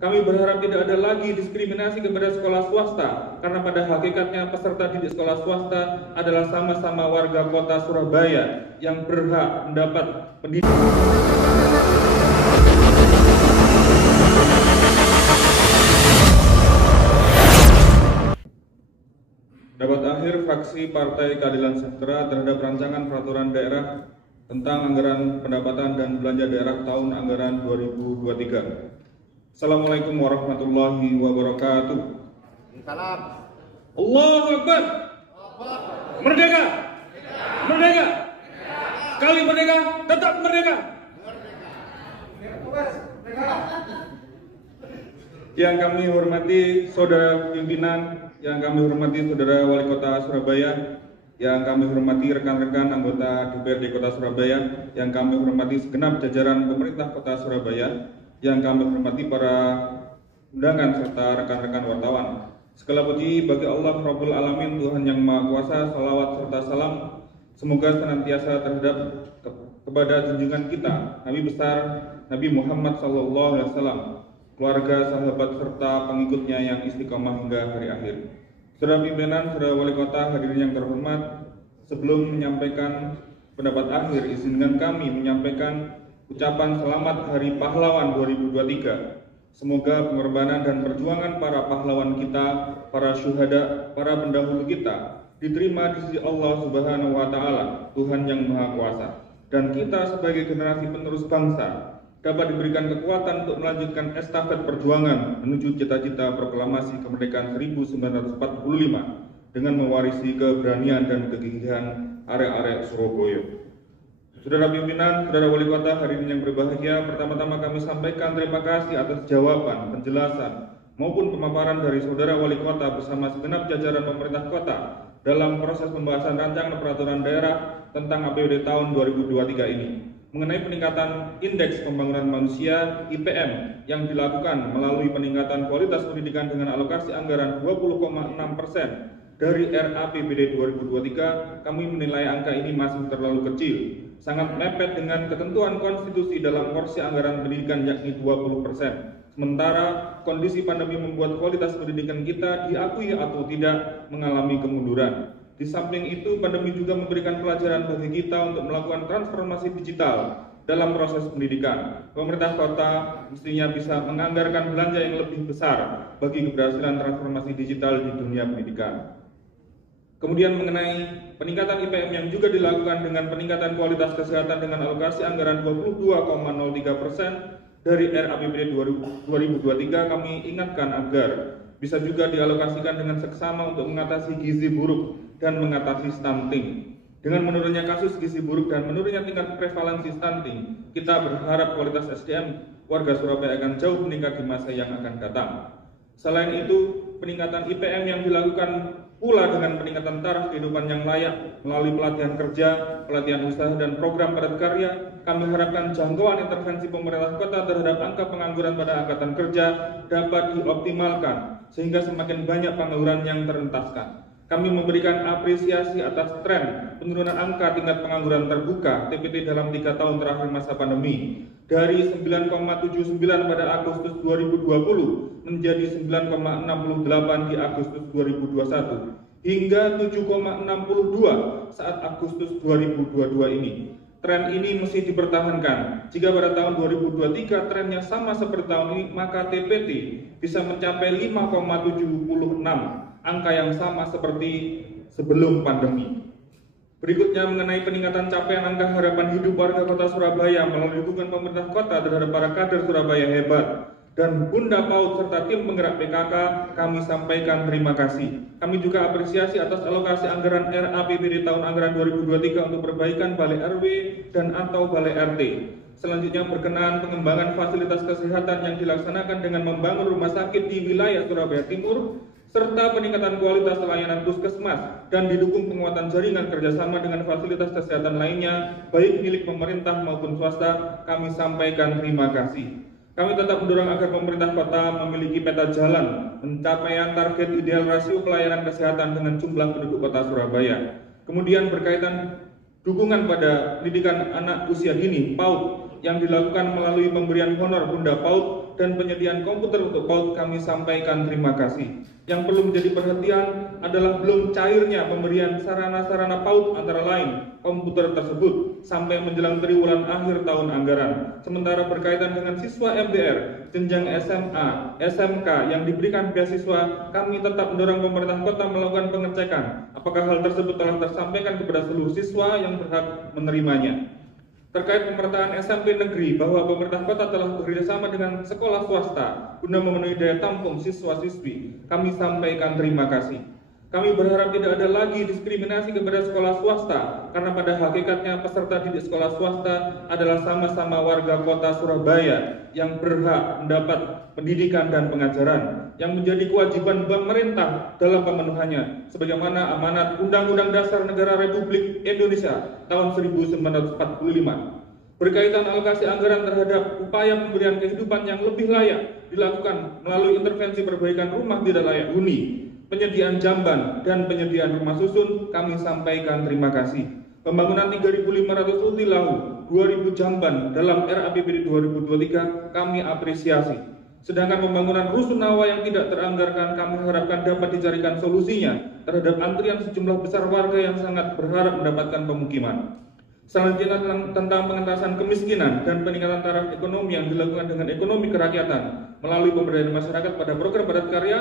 Kami berharap tidak ada lagi diskriminasi kepada sekolah swasta, karena pada hakikatnya peserta didik sekolah swasta adalah sama-sama warga kota Surabaya yang berhak mendapat pendidikan. Pendapat akhir fraksi Partai Keadilan Sejahtera terhadap rancangan peraturan daerah tentang anggaran pendapatan dan belanja daerah tahun anggaran 2023. Assalamualaikum warahmatullahi wabarakatuh. Salam. Allahu Akbar. Merdeka. Merdeka. Sekali merdeka, tetap merdeka. Yang kami hormati saudara pimpinan, yang kami hormati saudara wali kota Surabaya, yang kami hormati rekan-rekan anggota DPRD Kota Surabaya, yang kami hormati segenap jajaran pemerintah Kota Surabaya, yang kami hormati para undangan serta rekan-rekan wartawan. Segala puji bagi Allah Rabbul Alamin, Tuhan yang Maha Kuasa. Salawat serta salam semoga senantiasa terhadap kepada junjungan kita Nabi besar Nabi Muhammad SAW, keluarga, sahabat serta pengikutnya yang istiqomah hingga hari akhir. Saudara pimpinan, saudara wali kota, hadirin yang terhormat, sebelum menyampaikan pendapat akhir, izinkan kami menyampaikan ucapan selamat Hari Pahlawan 2023. Semoga pengorbanan dan perjuangan para pahlawan kita, para syuhada, para pendahulu kita diterima di sisi Allah Subhanahu wa Ta'ala, Tuhan yang Maha Kuasa, dan kita sebagai generasi penerus bangsa dapat diberikan kekuatan untuk melanjutkan estafet perjuangan menuju cita-cita proklamasi kemerdekaan 1945 dengan mewarisi keberanian dan kegigihan arek-arek Surabaya. Saudara pimpinan, saudara wali kota, hari ini yang berbahagia, pertama-tama kami sampaikan terima kasih atas jawaban, penjelasan, maupun pemaparan dari saudara wali kota bersama segenap jajaran pemerintah kota dalam proses pembahasan rancangan peraturan daerah tentang APBD tahun 2023 ini. Mengenai peningkatan indeks pembangunan manusia (IPM) yang dilakukan melalui peningkatan kualitas pendidikan dengan alokasi anggaran 20,6% dari RAPBD 2023, kami menilai angka ini masih terlalu kecil, sangat mepet dengan ketentuan konstitusi dalam porsi anggaran pendidikan yakni 20%. Sementara kondisi pandemi membuat kualitas pendidikan kita diakui atau tidak mengalami kemunduran. Di samping itu, pandemi juga memberikan pelajaran bagi kita untuk melakukan transformasi digital dalam proses pendidikan. Pemerintah kota mestinya bisa menganggarkan belanja yang lebih besar bagi keberhasilan transformasi digital di dunia pendidikan. Kemudian mengenai peningkatan IPM yang juga dilakukan dengan peningkatan kualitas kesehatan dengan alokasi anggaran 22,03% dari RAPBD 2023, kami ingatkan agar bisa juga dialokasikan dengan seksama untuk mengatasi gizi buruk dan mengatasi stunting. Dengan menurunnya kasus gizi buruk dan menurunnya tingkat prevalensi stunting, kita berharap kualitas SDM warga Surabaya akan jauh meningkat di masa yang akan datang. Selain itu, peningkatan IPM yang dilakukan pula dengan peningkatan taraf kehidupan yang layak melalui pelatihan kerja, pelatihan usaha, dan program padat karya. Kami harapkan jangkauan intervensi pemerintah kota terhadap angka pengangguran pada angkatan kerja dapat dioptimalkan sehingga semakin banyak pengangguran yang terentaskan. Kami memberikan apresiasi atas tren penurunan angka tingkat pengangguran terbuka (TPT) dalam 3 tahun terakhir masa pandemi dari 9,79 pada Agustus 2020 menjadi 9,68 di Agustus 2021 hingga 7,62 saat Agustus 2022 ini. Tren ini mesti dipertahankan. Jika pada tahun 2023 trennya sama seperti tahun ini, maka TPT bisa mencapai 5,76, angka yang sama seperti sebelum pandemi. Berikutnya mengenai peningkatan capaian angka harapan hidup warga kota Surabaya melalui dukungan pemerintah kota terhadap para kader Surabaya hebat dan Bunda PAUD serta tim penggerak PKK, kami sampaikan terima kasih. Kami juga apresiasi atas alokasi anggaran RAPBD tahun anggaran 2023 untuk perbaikan balai RW dan atau balai RT. Selanjutnya berkenaan pengembangan fasilitas kesehatan yang dilaksanakan dengan membangun rumah sakit di wilayah Surabaya Timur, serta peningkatan kualitas layanan puskesmas dan didukung penguatan jaringan kerjasama dengan fasilitas kesehatan lainnya, baik milik pemerintah maupun swasta, kami sampaikan terima kasih. Kami tetap mendorong agar pemerintah kota memiliki peta jalan pencapaian target ideal rasio pelayanan kesehatan dengan jumlah penduduk kota Surabaya. Kemudian berkaitan dukungan pada pendidikan anak usia dini (PAUD), yang dilakukan melalui pemberian honor Bunda PAUD dan penyediaan komputer untuk PAUD, kami sampaikan terima kasih. Yang perlu menjadi perhatian adalah belum cairnya pemberian sarana-sarana PAUD antara lain komputer tersebut sampai menjelang triwulan akhir tahun anggaran. Sementara berkaitan dengan siswa MDR jenjang SMA, SMK yang diberikan beasiswa, kami tetap mendorong pemerintah kota melakukan pengecekan apakah hal tersebut telah tersampaikan kepada seluruh siswa yang berhak menerimanya. Terkait pemerataan SMP negeri, bahwa pemerintah kota telah bekerjasama dengan sekolah swasta guna memenuhi daya tampung siswa-siswi, kami sampaikan terima kasih. Kami berharap tidak ada lagi diskriminasi kepada sekolah swasta, karena pada hakikatnya peserta didik sekolah swasta adalah sama-sama warga kota Surabaya yang berhak mendapat pendidikan dan pengajaran, yang menjadi kewajiban pemerintah dalam pemenuhannya, sebagaimana amanat Undang-Undang Dasar Negara Republik Indonesia tahun 1945. Berkaitan alokasi anggaran terhadap upaya pemberian kehidupan yang lebih layak dilakukan melalui intervensi perbaikan rumah tidak layak huni, penyediaan jamban, dan penyediaan rumah susun, kami sampaikan terima kasih. Pembangunan 3.500 ulti lahu, 2.000 jamban dalam RAPBD 2023 kami apresiasi. Sedangkan pembangunan rusunawa yang tidak teranggarkan, kami harapkan dapat dicarikan solusinya terhadap antrian sejumlah besar warga yang sangat berharap mendapatkan pemukiman. Selanjutnya tentang pengentasan kemiskinan dan peningkatan taraf ekonomi yang dilakukan dengan ekonomi kerakyatan melalui pemberdayaan masyarakat pada program padat karya,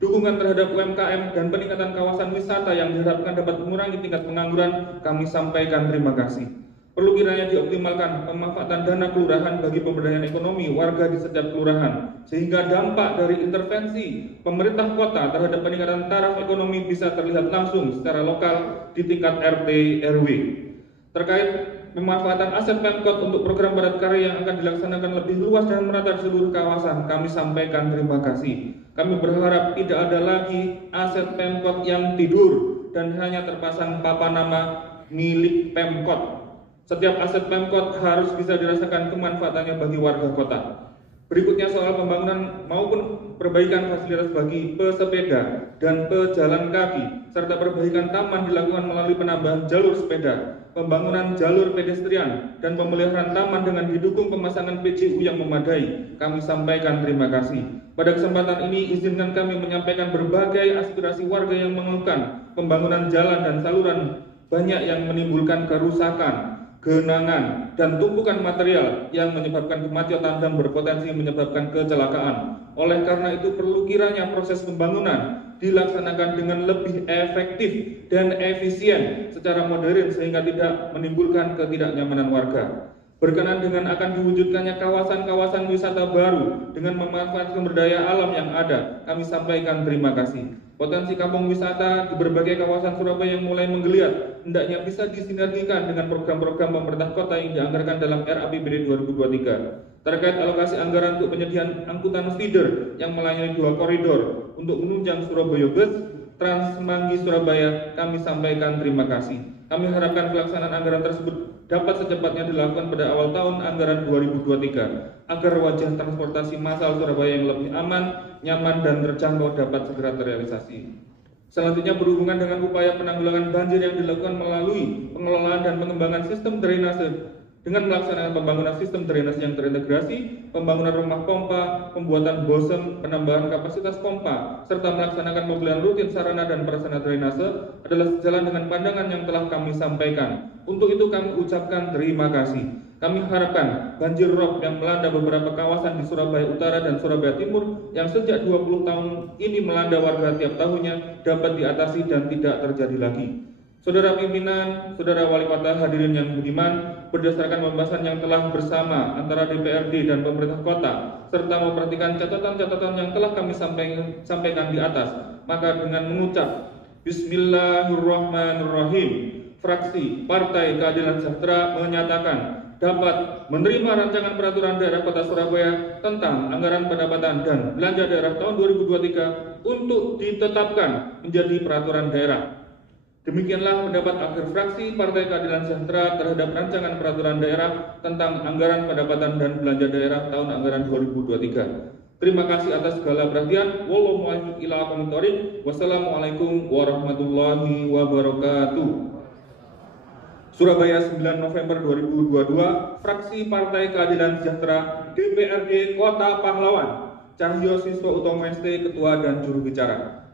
dukungan terhadap UMKM, dan peningkatan kawasan wisata yang diharapkan dapat mengurangi tingkat pengangguran, kami sampaikan terima kasih. Perlu kiranya dioptimalkan pemanfaatan dana kelurahan bagi pemberdayaan ekonomi warga di setiap kelurahan, sehingga dampak dari intervensi pemerintah kota terhadap peningkatan taraf ekonomi bisa terlihat langsung secara lokal di tingkat RT RW. Terkait pemanfaatan aset Pemkot untuk program padat karya yang akan dilaksanakan lebih luas dan merata di seluruh kawasan, kami sampaikan terima kasih. Kami berharap tidak ada lagi aset Pemkot yang tidur dan hanya terpasang papan nama milik Pemkot. Setiap aset Pemkot harus bisa dirasakan kemanfaatannya bagi warga kota. Berikutnya soal pembangunan maupun perbaikan fasilitas bagi pesepeda dan pejalan kaki, serta perbaikan taman dilakukan melalui penambahan jalur sepeda, pembangunan jalur pedestrian, dan pemeliharaan taman dengan didukung pemasangan PJU yang memadai, kami sampaikan terima kasih. Pada kesempatan ini, izinkan kami menyampaikan berbagai aspirasi warga yang mengeluhkan pembangunan jalan dan saluran banyak yang menimbulkan kerusakan, genangan, dan tumpukan material yang menyebabkan kemacetan dan berpotensi menyebabkan kecelakaan. Oleh karena itu, perlu kiranya proses pembangunan dilaksanakan dengan lebih efektif dan efisien secara modern sehingga tidak menimbulkan ketidaknyamanan warga. Berkenan dengan akan diwujudkannya kawasan-kawasan wisata baru dengan memanfaatkan sumber daya alam yang ada, kami sampaikan terima kasih. Potensi kampung wisata di berbagai kawasan Surabaya yang mulai menggeliat hendaknya bisa disinergikan dengan program-program pemerintah kota yang dianggarkan dalam RAPBD 2023. Terkait alokasi anggaran untuk penyediaan angkutan feeder yang melayani 2 koridor untuk menunjang Surabaya Bus, Trans Semanggi Surabaya, kami sampaikan terima kasih. Kami harapkan pelaksanaan anggaran tersebut dapat secepatnya dilakukan pada awal tahun anggaran 2023 agar wajah transportasi massal Surabaya yang lebih aman, nyaman, dan terjangkau dapat segera terrealisasi. Selanjutnya berhubungan dengan upaya penanggulangan banjir yang dilakukan melalui pengelolaan dan pengembangan sistem drainase dengan melaksanakan pembangunan sistem drainase yang terintegrasi, pembangunan rumah pompa, pembuatan bosem, penambahan kapasitas pompa, serta melaksanakan pembelian rutin sarana dan prasarana drainase adalah sejalan dengan pandangan yang telah kami sampaikan. Untuk itu kami ucapkan terima kasih. Kami harapkan banjir rob yang melanda beberapa kawasan di Surabaya Utara dan Surabaya Timur yang sejak 20 tahun ini melanda warga tiap tahunnya dapat diatasi dan tidak terjadi lagi. Saudara pimpinan, saudara wali kota, hadirin yang budiman, berdasarkan pembahasan yang telah bersama antara DPRD dan pemerintah kota, serta memperhatikan catatan-catatan yang telah kami sampaikan di atas, maka dengan mengucap Bismillahirrahmanirrahim, fraksi Partai Keadilan Sejahtera menyatakan dapat menerima rancangan peraturan daerah Kota Surabaya tentang anggaran pendapatan dan belanja daerah tahun 2023 untuk ditetapkan menjadi peraturan daerah. Demikianlah pendapat akhir fraksi Partai Keadilan Sejahtera terhadap rancangan peraturan daerah tentang anggaran pendapatan dan belanja daerah tahun anggaran 2023. Terima kasih atas segala perhatian. Wassalamualaikum warahmatullahi wabarakatuh. Surabaya 9 November 2022, fraksi Partai Keadilan Sejahtera DPRD Kota Pahlawan, Cahyo Siswa Utomo ST, Ketua dan Juru Bicara.